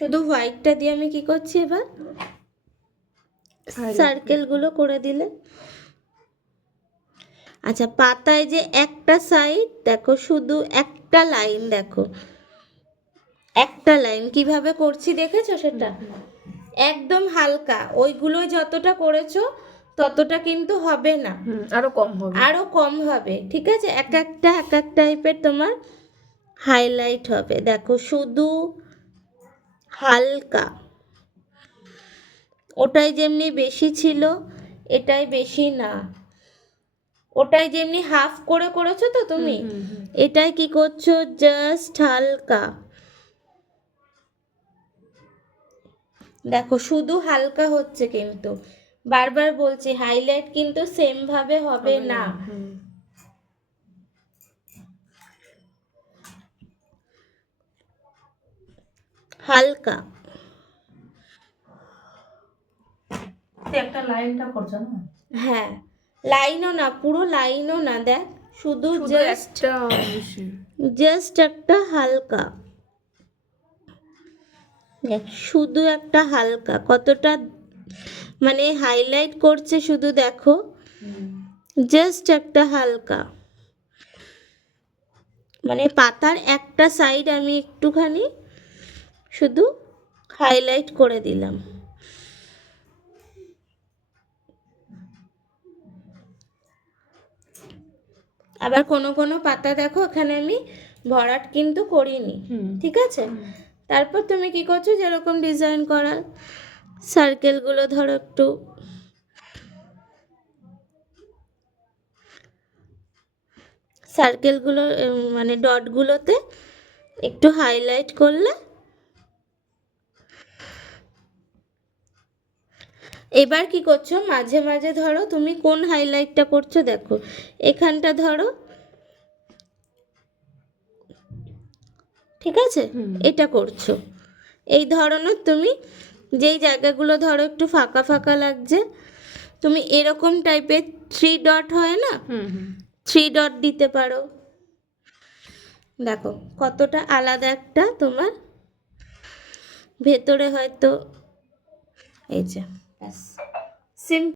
শুধু হোয়াইটটা দিয়ে আমি কি করছি এবার সার্কেলগুলো করে দিলে। আচ্ছা, পাতায় যে একটা সাইড দেখো, শুধু একটা লাইন দেখো, একটা লাইন কিভাবে করছি দেখেছো সেটা? একদম হালকা, ওইগুলো যতটা করেছো ততটা কিন্তু হবে না, আরো কম হবে, আরো কম হবে। ঠিক আছে, এক একটা টাইপের তোমার হাইলাইট হবে। দেখো শুধু হালকা, ওটাই যেমনি বেশি ছিল এটাই বেশি না, ওটাই যেমনি হাফ করে করেছো তো তুমি, এটাই কি করছো জাস্ট হালকা। দেখো শুধু হালকা হচ্ছে, কিন্তু বারবার বলছি হাইলাইট কিন্তু সেম ভাবে হবে না। হালকা একটা লাইনটা করছো না? হ্যাঁ, লাইনও না, পুরো লাইনও না, দেখ শুধু জাস্ট একটা হালকা, দেখ শুধু একটা হালকা, কতটা মানে হাইলাইট করছে শুধু দেখো, জাস্ট একটা হালকা, মানে পাতার একটা সাইড আমি একটুখানি শুধু হাইলাইট করে দিলাম। আবার কোনো কোনো পাতা দেখো এখানে আমি ভরাট কিন্তু করিনি, ঠিক আছে? তারপর তুমি কি করছো, যেরকম ডিজাইন করার সার্কেলগুলো ধরো একটু সার্কেলগুলো মানে ডটগুলোতে একটু হাইলাইট করলে, এবার কি করছো মাঝে মাঝে ধরো তুমি কোন হাইলাইটটা করছো দেখো, এখানটা ধরো, ঠিক আছে, এটা করছো। এই ধরনের তুমি যেই জায়গাগুলো ধরো একটু ফাঁকা ফাঁকা লাগছে, তুমি এরকম টাইপের 3 ডট হয় না, 3 ডট দিতে পারো। দেখো কতটা আলাদা একটা তোমার ভেতরে হয়তো এই যে সিম্পল